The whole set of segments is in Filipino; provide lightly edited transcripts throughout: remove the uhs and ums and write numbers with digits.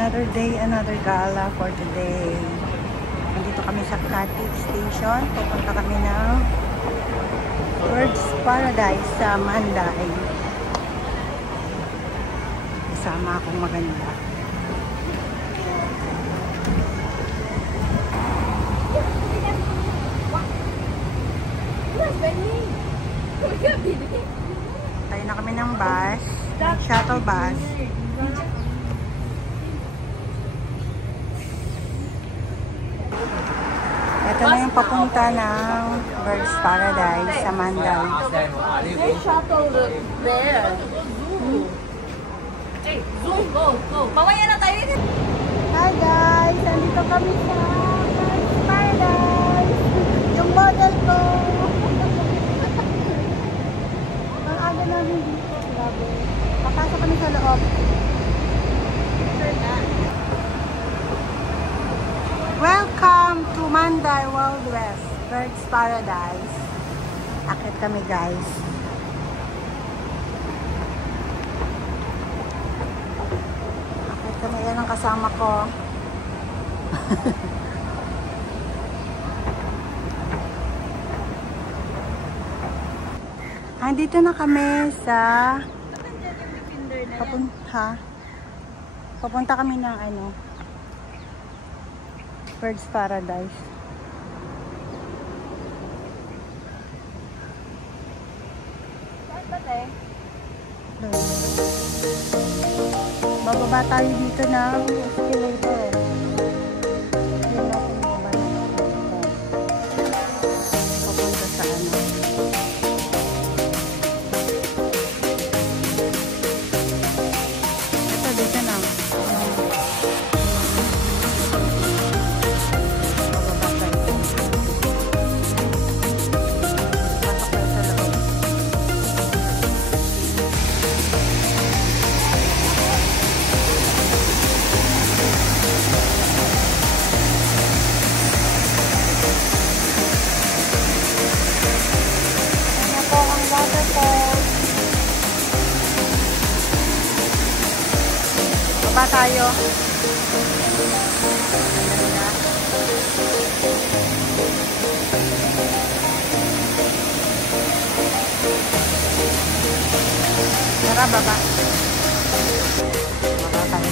Another day, another gala for today. Nandito kami sa Khatib Station. Pupunta kami ng Birds Paradise sa Manday. Kasama akong maganda. Tayo na kami ng bus, shuttle bus. Ito na yung papunta ng Birds Paradise sa Manday. There's shuttle there. Hey, zoom, go, go. Mamaya na tayo. Hi guys! Nandito kami sa Birds Paradise. Yung model ko. Ang aga namin dito. Grabe. Papasok kami sa loob. Welcome to Manday Wild West Birds Paradise. Akit kami guys. Akit kami, yan ang kasama ko. Andito na kami sa papunta kami ng Birds Paradise. Saan ba tayo? Bababa tayo dito ng escalator. Ayun natin yung ba papunta sa ito dito na. Baba tayo. Tara, baba. Baba tayo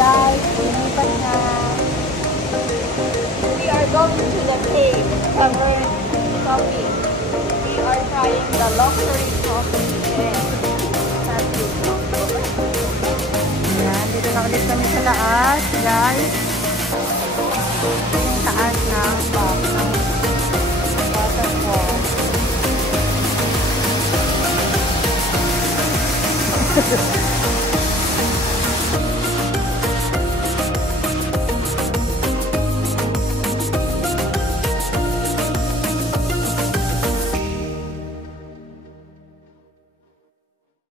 guys. We are going to the cave covered coffee. We are trying the luxury coffee and Ayan, dito na ulit kami sa taas, guys. Yung taas ng waterfall.